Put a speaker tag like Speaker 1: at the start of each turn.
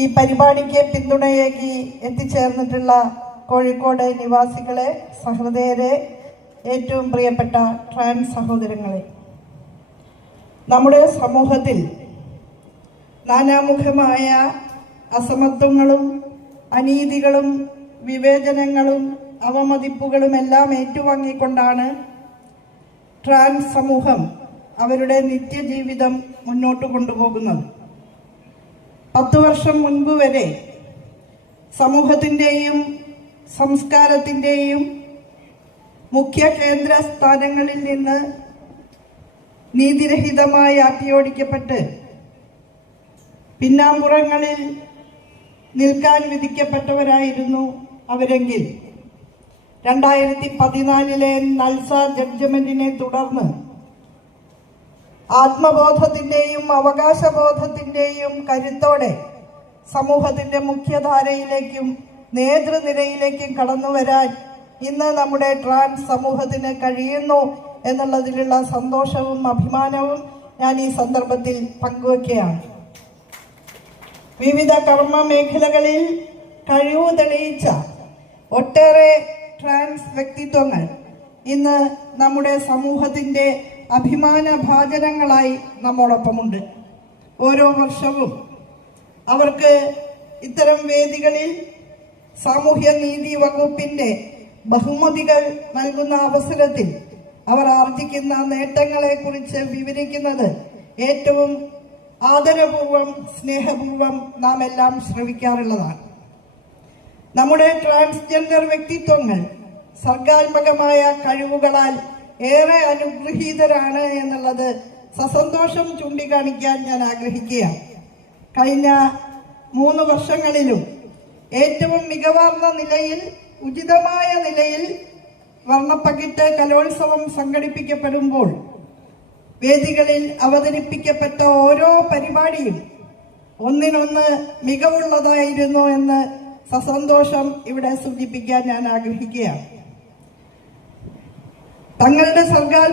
Speaker 1: ഈ പരിപാടിക്ക് പിന്തുണയേകി എത്തിച്ചേർന്നിട്ടുള്ള കോഴിക്കോട് നിവാസികളെ സഹൃദയരെ ഏറ്റവും പ്രിയപ്പെട്ട ട്രാൻസ് സഹോദരങ്ങളെ. നമ്മുടെ സമൂഹത്തിൽ നാനാമുഖമായ അസമത്വങ്ങളും അനീതികളും വിവേചനങ്ങളും അവമതിപ്പുകളുമെല്ലാം ഏറ്റുവാങ്ങിക്കൊണ്ടാണ് ട്രാൻസ് സമൂഹം അവരുടെ നിത്യജീവിതം മുന്നോട്ട് കൊണ്ടുപോകുന്നത്. പത്തു വർഷം മുൻപ് വരെ സമൂഹത്തിന്റെയും സംസ്കാരത്തിന്റെയും മുഖ്യ കേന്ദ്ര സ്ഥാനങ്ങളിൽ നിന്ന് നീതിരഹിതമായി ആട്ടിയോടിക്കപ്പെട്ട് പിന്നാമ്പുറങ്ങളിൽ നിൽക്കാൻ വിധിക്കപ്പെട്ടവരായിരുന്നു അവരെങ്കിൽ. രണ്ടായിരത്തി പതിനാലിലെ നൽസ ജഡ്ജ്മെന്റിനെ തുടർന്ന് ആത്മബോധത്തിന്റെയും അവകാശബോധത്തിന്റെയും കരുത്തോടെ സമൂഹത്തിന്റെ മുഖ്യധാരയിലേക്കും നേതൃനിരയിലേക്കും കടന്നു വരാൻ ഇന്ന് നമ്മുടെ ട്രാൻസ് സമൂഹത്തിന് കഴിയുന്നു എന്നുള്ളതിലുള്ള സന്തോഷവും അഭിമാനവും ഞാൻ ഈ സന്ദർഭത്തിൽ പങ്കുവെക്കുകയാണ്. വിവിധ കർമ്മ മേഖലകളിൽ കഴിവ് തെളിയിച്ച ഒട്ടേറെ ട്രാൻസ് വ്യക്തിത്വങ്ങൾ ഇന്ന് നമ്മുടെ സമൂഹത്തിന്റെ അഭിമാന ഭാചനങ്ങളായി നമ്മോടൊപ്പമുണ്ട്. ഓരോ വർഷവും അവർക്ക് ഇത്തരം വേദികളിൽ സാമൂഹ്യ നീതി വകുപ്പിന്റെ ബഹുമതികൾ നൽകുന്ന അവസരത്തിൽ അവർ ആർജിക്കുന്ന നേട്ടങ്ങളെ കുറിച്ച് വിവരിക്കുന്നത് ഏറ്റവും ആദരപൂർവം സ്നേഹപൂർവം നാം എല്ലാം ശ്രവിക്കാറുള്ളതാണ്. നമ്മുടെ ട്രാൻസ്ജെൻഡർ വ്യക്തിത്വങ്ങൾ സർഗാത്മകമായ കഴിവുകളാൽ ഏറെ അനുഗ്രഹീതരാണ് എന്നുള്ളത് സസന്തോഷം ചൂണ്ടിക്കാണിക്കാൻ ഞാൻ ആഗ്രഹിക്കുകയാണ്. കഴിഞ്ഞ മൂന്ന് വർഷങ്ങളിലും ഏറ്റവും മികവാർന്ന നിലയിൽ ഉചിതമായ നിലയിൽ വർണപ്പകിട്ട് കലോത്സവം സംഘടിപ്പിക്കപ്പെടുമ്പോൾ വേദികളിൽ അവതരിപ്പിക്കപ്പെട്ട ഓരോ പരിപാടിയും ഒന്നിനൊന്ന് മികവുള്ളതായിരുന്നു എന്ന് സസന്തോഷം ഇവിടെ സൂചിപ്പിക്കാൻ ഞാൻ ആഗ്രഹിക്കുകയാണ്. തങ്ങളുടെ സർക്കാർ